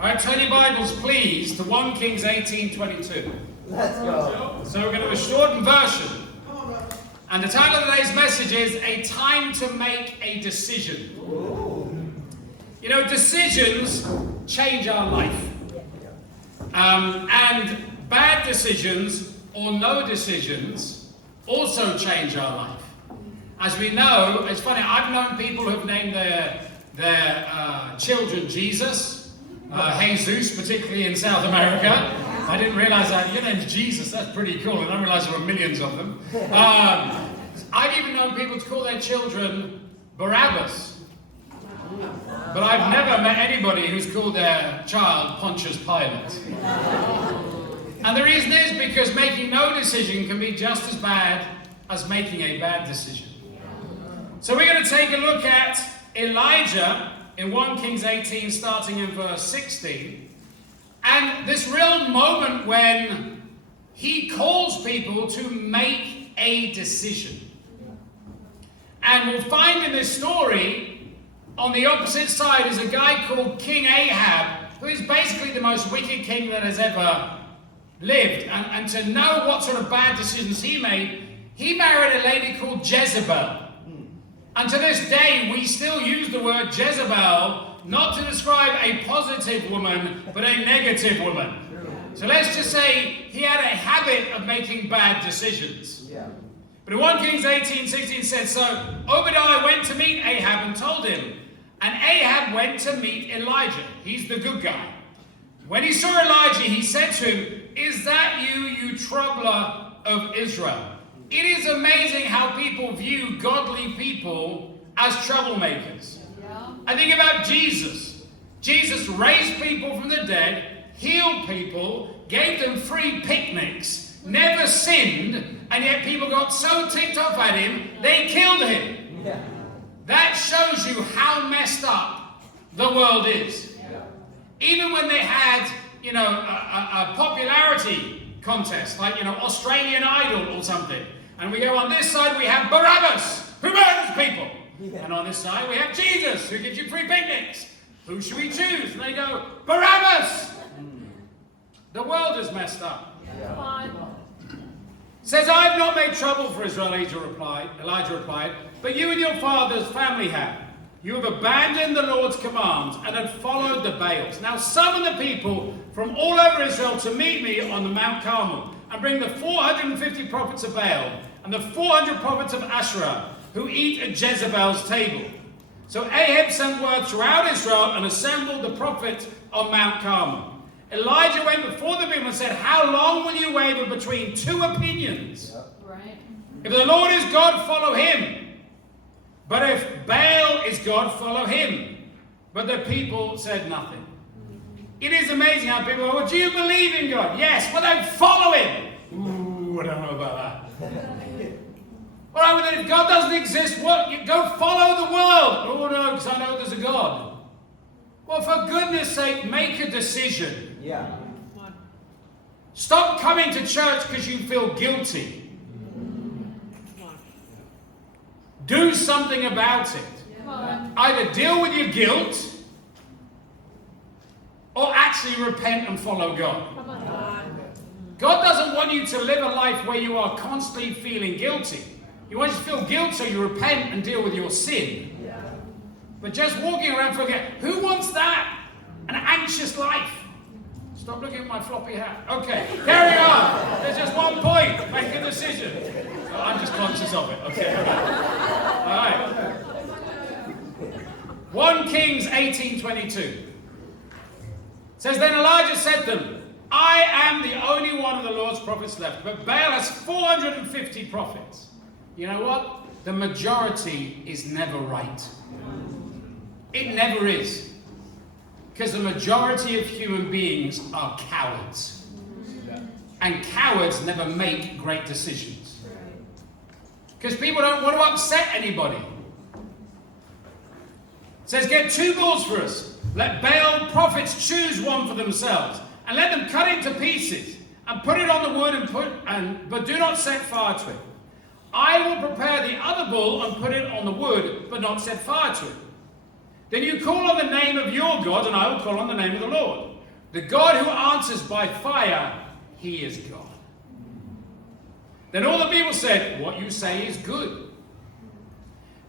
All right, turn your Bibles, please, to 1 Kings 18:22. Let's go. So we're going to do a shortened version. And the title of today's message is A Time to Make a Decision. Ooh. You know, decisions change our life. And bad decisions or no decisions also change our life. As we know, it's funny, I've known people who have named their children Jesus. Jesus, particularly in South America. I didn't realize that. Your name's Jesus, that's pretty cool. I didn't realize there were millions of them. I've even known people to call their children Barabbas. But I've never met anybody who's called their child Pontius Pilate. And the reason is because making no decision can be just as bad as making a bad decision. So we're going to take a look at Elijah in 1 Kings 18, starting in verse 16. And this real moment when he calls people to make a decision. And we'll find in this story, on the opposite side is a guy called King Ahab, who is basically the most wicked king that has ever lived. And to know what sort of bad decisions he made, he married a lady called Jezebel. And to this day, we still use the word Jezebel not to describe a positive woman, but a negative woman. So let's just say he had a habit of making bad decisions. Yeah. But in 1 Kings 18:16 said, so Obadiah went to meet Ahab and told him, and Ahab went to meet Elijah. He's the good guy. When he saw Elijah, he said to him, is that you, you troubler of Israel? It is amazing how people view godly people as troublemakers. Yeah. I think about Jesus. Jesus raised people from the dead, healed people, gave them free picnics, never sinned, and yet people got so ticked off at him, they killed him. Yeah. That shows you how messed up the world is. Yeah. Even when they had, you know, a popularity contest, like, you know, Australian Idol or something. And we go on this side, we have Barabbas, who murders people. Yeah. And on this side, we have Jesus, who gives you free picnics. Who should we choose? And they go, Barabbas! The world is messed up. Yeah. Says, I have not made trouble for Israel, Elijah replied, but you and your father's family have. You have abandoned the Lord's commands and have followed the Baals. Now summon the people from all over Israel to meet me on the Mount Carmel, and bring the 450 prophets of Baal and the 400 prophets of Asherah who eat at Jezebel's table. So Ahab sent word throughout Israel and assembled the prophets on Mount Carmel. Elijah went before the people and said, how long will you waver between two opinions? Right. If the Lord is God, follow him. But if Baal is God, follow him. But the people said nothing. It is amazing how people go, well, do you believe in God? Yes, well then follow him. Ooh, I don't know about that. All right, well then if God doesn't exist, what? You go follow the world. Oh no, because I know there's a God. Well, for goodness sake, make a decision. Yeah. Stop coming to church because you feel guilty. Do something about it. Either deal with your guilt, or actually repent and follow God. God doesn't want you to live a life where you are constantly feeling guilty. He wants you to feel guilt so you repent and deal with your sin. Yeah. But just walking around forget, who wants that? An anxious life. Stop looking at my floppy hat. Okay, carry on. There's just one point. Make a decision. Oh, I'm just conscious of it. Okay. All right. 1 Kings 18:22. Says, then Elijah said to them, I am the only one of the Lord's prophets left, but Baal has 450 prophets. You know what? The majority is never right. It never is. Because the majority of human beings are cowards. And cowards never make great decisions. Because people don't want to upset anybody. It says, get 2 bulls for us. Let Baal prophets choose one for themselves, and let them cut it to pieces, and put it on the wood, but do not set fire to it. I will prepare the other bull and put it on the wood, but not set fire to it. Then you call on the name of your God, and I will call on the name of the Lord. The God who answers by fire, he is God. Then all the people said, what you say is good.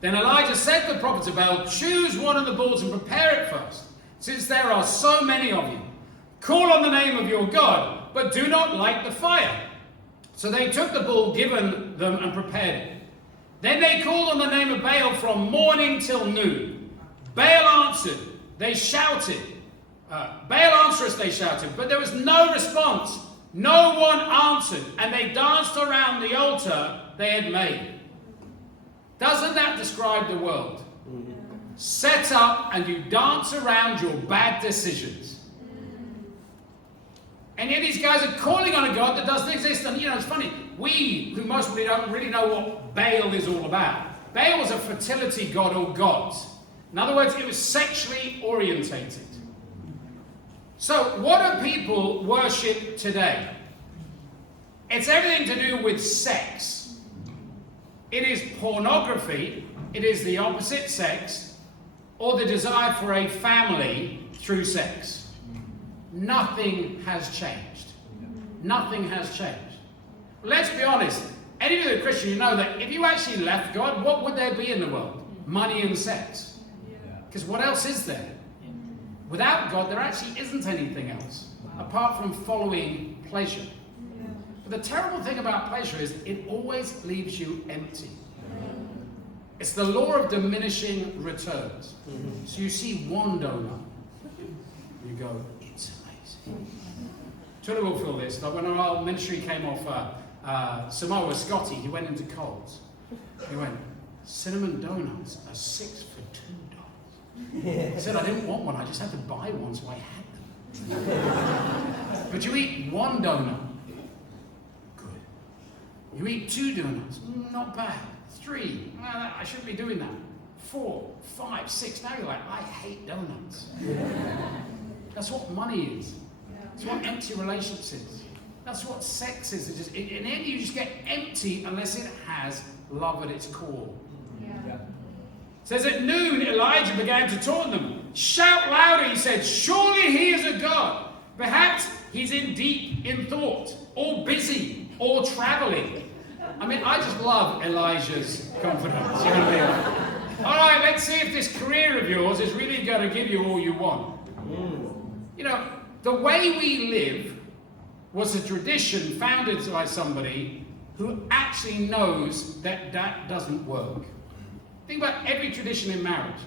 Then Elijah said to the prophets of Baal, choose one of the bulls and prepare it first, since there are so many of you. Call on the name of your God, but do not light the fire. So they took the bull given them and prepared it. Then they called on the name of Baal from morning till noon. Baal answered, they shouted. Baal answer us, they shouted, but there was no response. No one answered, and they danced around the altar they had made. Doesn't that describe the world? Set up and you dance around your bad decisions. And yet these guys are calling on a God that doesn't exist. And it's funny, we, who most really don't really know what Baal is all about. Baal was a fertility god or gods. In other words, it was sexually orientated. So what do people worship today? It's everything to do with sex. It is pornography, it is the opposite sex, or the desire for a family through sex. Nothing has changed. Nothing has changed. Let's be honest. Any of you that are Christian, you know that if you actually left God, what would there be in the world? Money and sex. Because what else is there? Without God, there actually isn't anything else, apart from following pleasure. But the terrible thing about pleasure is it always leaves you empty. It's the law of diminishing returns. So you see one donut, you go, it's amazing. Twitter will feel this. Like when our ministry came off Samoa, Scotty, he went into Coles. He went, cinnamon donuts are 6 for $2. He said, I didn't want one, I just had to buy one so I had them. But you eat one donut, good. You eat 2 donuts, not bad. 3, I shouldn't be doing that. 4, 5, 6, now you're like, I hate donuts. That's what money is. That's what empty relationships is. That's what sex is. It's just, in the end, you just get empty unless it has love at its core. It says at noon, Elijah began to taunt them. Shout louder, he said, surely he is a god. Perhaps he's in deep in thought, or busy, or traveling. I mean, I just love Elijah's confidence. You know what I mean? All right, let's see if this career of yours is really going to give you all you want. The way we live was a tradition founded by somebody who actually knows that that doesn't work. Think about every tradition in marriage.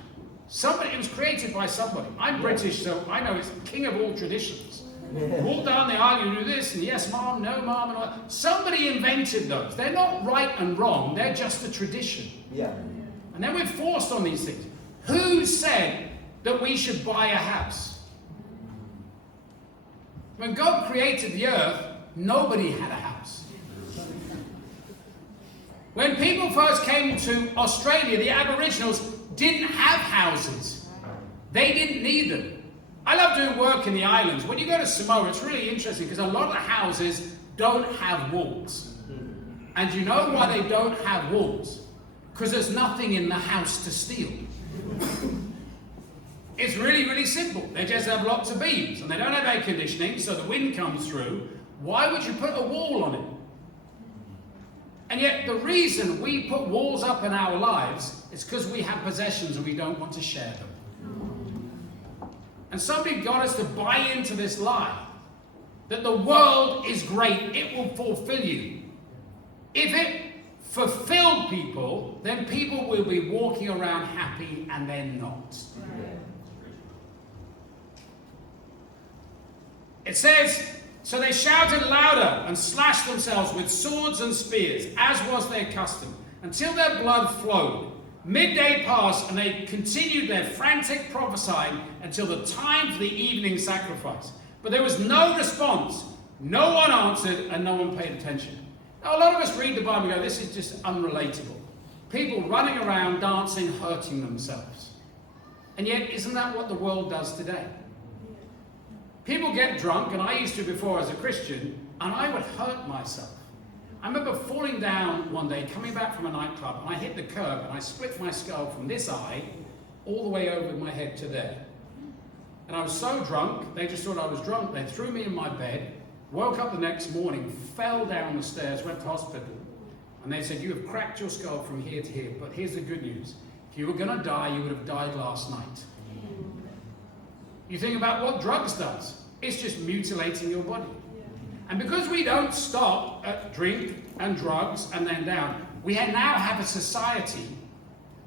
It was created by somebody. I'm British, so I know it's king of all traditions. Walk down the aisle, you do this, and yes, mom, no, mom, and all that. Somebody invented those. They're not right and wrong, they're just a tradition. And then we're forced on these things. Who said that we should buy a house? When God created the earth, nobody had a house. When people first came to Australia, the Aboriginals didn't have houses. They didn't need them. I love doing work in the islands. When you go to Samoa, it's really interesting because a lot of the houses don't have walls. And you know why they don't have walls? Because there's nothing in the house to steal. It's really, really simple. They just have lots of beams and they don't have air conditioning, so the wind comes through. Why would you put a wall on it? And yet the reason we put walls up in our lives is because we have possessions and we don't want to share them. And somebody got us to buy into this lie that the world is great, it will fulfill you. If it fulfilled people, then people will be walking around happy and they're not. It says, so they shouted louder and slashed themselves with swords and spears, as was their custom, until their blood flowed. Midday passed, and they continued their frantic prophesying until the time for the evening sacrifice. But there was no response. No one answered, and no one paid attention. Now, a lot of us read the Bible and go, this is just unrelatable. People running around, dancing, hurting themselves. And yet, isn't that what the world does today? People get drunk, and I used to before as a Christian, and I would hurt myself. I remember falling down one day, coming back from a nightclub, and I hit the curb, and I split my skull from this eye all the way over my head to there. And I was so drunk, they just thought I was drunk. They threw me in my bed, woke up the next morning, fell down the stairs, went to hospital. And they said, you have cracked your skull from here to here. But here's the good news. If you were going to die, you would have died last night. You think about what drugs does. It's just mutilating your body. And because we don't stop at drink and drugs and then down, we now have a society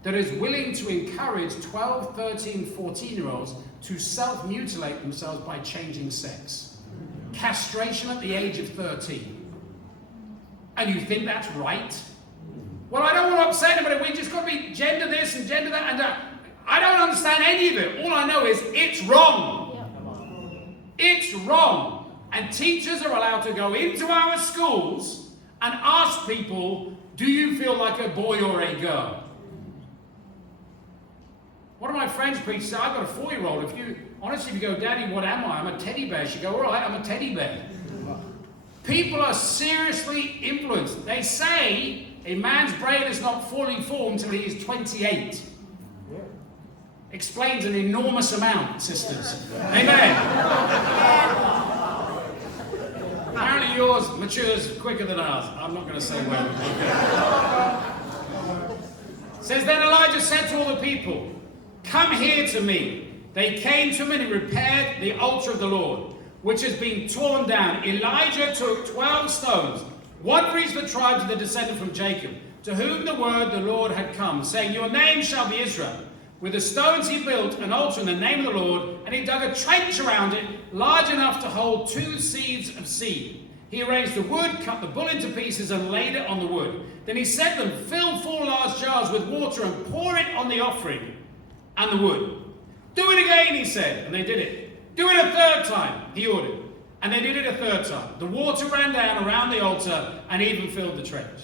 that is willing to encourage 12, 13, 14-year-olds to self-mutilate themselves by changing sex. Castration at the age of 13. And you think that's right? Well, I don't want to upset anybody. We just got to be gender this and gender that. And I don't understand any of it. All I know is it's wrong. It's wrong. And teachers are allowed to go into our schools and ask people, do you feel like a boy or a girl? One of my friends preached, I've got a 4-year-old. If you go, Daddy, what am I? I'm a teddy bear. She go, all right, I'm a teddy bear. People are seriously influenced. They say a man's brain is not fully formed until he is 28. Explains an enormous amount, sisters. Amen. Apparently yours matures quicker than ours. I'm not going to say when. Says, then Elijah said to all the people, come here to me. They came to him and he repaired the altar of the Lord, which has been torn down. Elijah took 12 stones, one for each of the tribes of the descendant from Jacob, to whom the word the Lord had come, saying, your name shall be Israel. With the stones he built an altar in the name of the Lord, and he dug a trench around it, large enough to hold 2 seeds of seed. He arranged the wood, cut the bull into pieces, and laid it on the wood. Then he said to them, fill 4 large jars with water and pour it on the offering and the wood. Do it again, he said, and they did it. Do it a 3rd time, he ordered. And they did it a 3rd time. The water ran down around the altar and even filled the trench.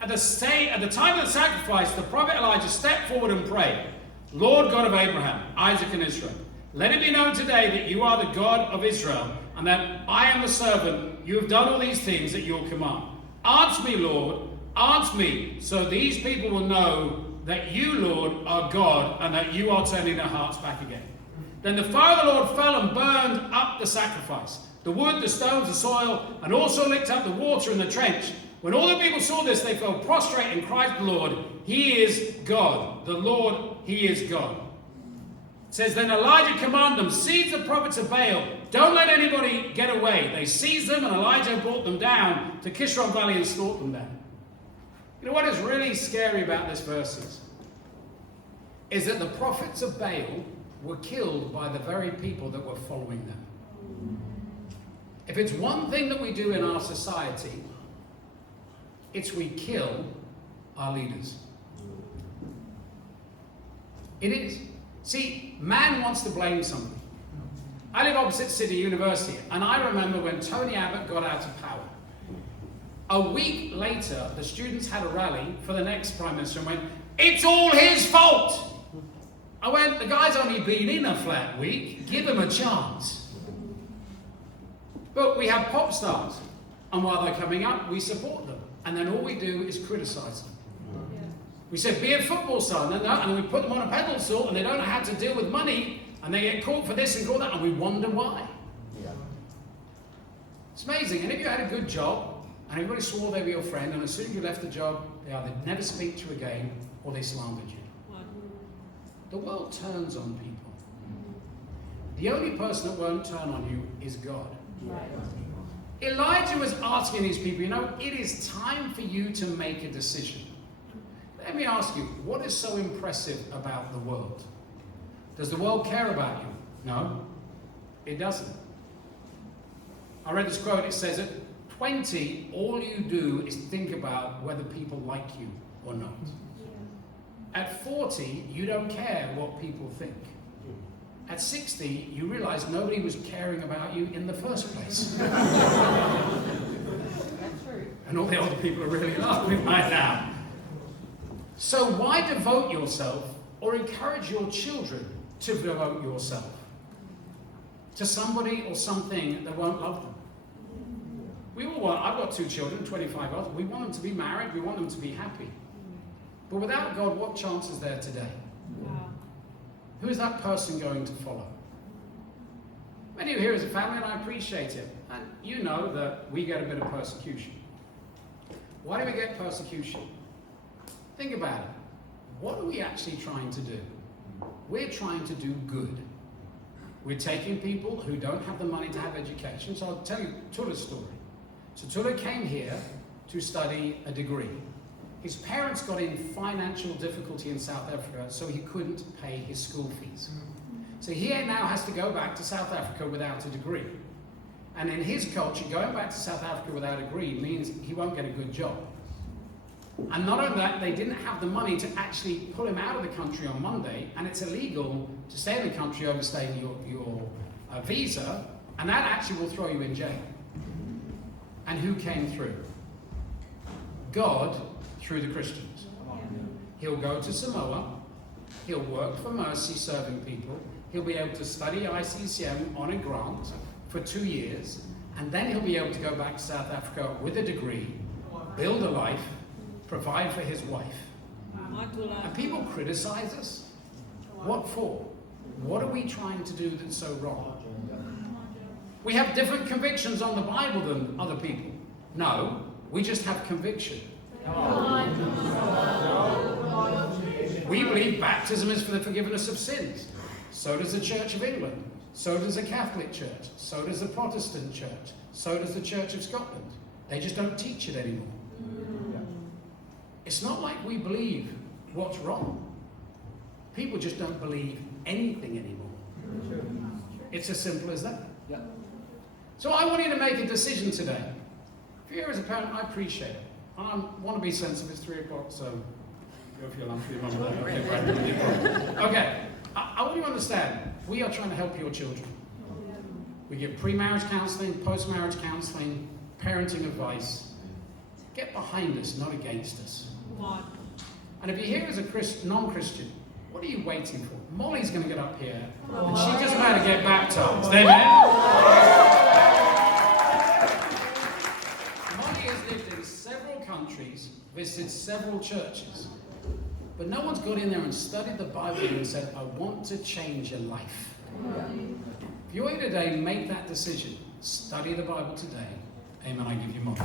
At the time of the sacrifice, the prophet Elijah stepped forward and prayed, Lord God of Abraham, Isaac, and Israel, let it be known today that you are the God of Israel, and that I am the servant. You have done all these things at your command. Answer me, Lord, answer me, so these people will know that you, Lord, are God, and that you are turning their hearts back again. Then the fire of the Lord fell and burned up the sacrifice, the wood, the stones, the soil, and also licked up the water in the trench. When all the people saw this, they fell prostrate and cried to the Lord, he is God. The Lord, he is God. It says, then Elijah commanded them, seize the prophets of Baal. Don't let anybody get away. They seized them, and Elijah brought them down to Kishron Valley and slaughtered them there. You know what is really scary about this verse is that the prophets of Baal were killed by the very people that were following them. If it's one thing that we do in our society, it's we kill our leaders. It is. See, man wants to blame somebody. I live opposite City University, and I remember when Tony Abbott got out of power. A week later, the students had a rally for the next Prime Minister and went, it's all his fault! I went, the guy's only been in a flat week, give him a chance. But we have pop stars, and while they're coming up, we support them. And then all we do is criticize them. We say, be a football star, and then we put them on a pedestal, and they don't know how to deal with money, and they get caught for this and caught that, and we wonder why. It's amazing. And if you had a good job, and everybody swore they were your friend, and as soon as you left the job, they either never speak to you again, or they slandered you. The world turns on people. The only person that won't turn on you is God. Elijah was asking these people, it is time for you to make a decision. Let me ask you, what is so impressive about the world? Does the world care about you? No, it doesn't. I read this quote, it says at 20, all you do is think about whether people like you or not. At 40, you don't care what people think. At 60, you realize nobody was caring about you in the first place. That's true. And all the older people are really laughing right now. So why devote yourself or encourage your children to devote yourself to somebody or something that won't love them? We all want, I've got 2 children, 25 years. We want them to be married, we want them to be happy. But without God, what chance is there today? who is that person going to follow? Many of you here as a family, and I appreciate it. And you know that we get a bit of persecution. Why do we get persecution? Think about it. What are we actually trying to do? We're trying to do good. We're taking people who don't have the money to have education. So I'll tell you Tulla's story. So Tulla came here to study a degree. His parents got in financial difficulty in South Africa, so he couldn't pay his school fees. So he now has to go back to South Africa without a degree. And in his culture, going back to South Africa without a degree means he won't get a good job. And not only that, they didn't have the money to actually pull him out of the country on Monday, and it's illegal to stay in the country overstaying your visa, and that actually will throw you in jail. And who came through? God through the Christians. He'll go to Samoa, he'll work for Mercy serving people, he'll be able to study ICCM on a grant for 2 years, and then he'll be able to go back to South Africa with a degree, build a life, provide for his wife. And people criticize us. What for? What are we trying to do that's so wrong? We have different convictions on the Bible than other people. No, we just have conviction. We believe baptism is for the forgiveness of sins. So does the Church of England. So does the Catholic Church. So does the Protestant Church. So does the Church of Scotland. They just don't teach it anymore. It's not like we believe what's wrong. People just don't believe anything anymore. It's as simple as that. So I want you to make a decision today. If you're here as a parent, I appreciate it. I want to be sensitive. It's 3 o'clock, so go for your lunch for your mum. Okay, I want you to understand, we are trying to help your children. We give pre-marriage counselling, post-marriage counselling, parenting advice. Get behind us, not against us. And if you're here as a non-Christian, what are you waiting for? Molly's going to get up here, and she just about to get baptized. Amen? Molly has lived in several countries, visited several churches, but no one's got in there and studied the Bible and said, I want to change your life. If you're here today, make that decision. Study the Bible today. Amen. I give you more.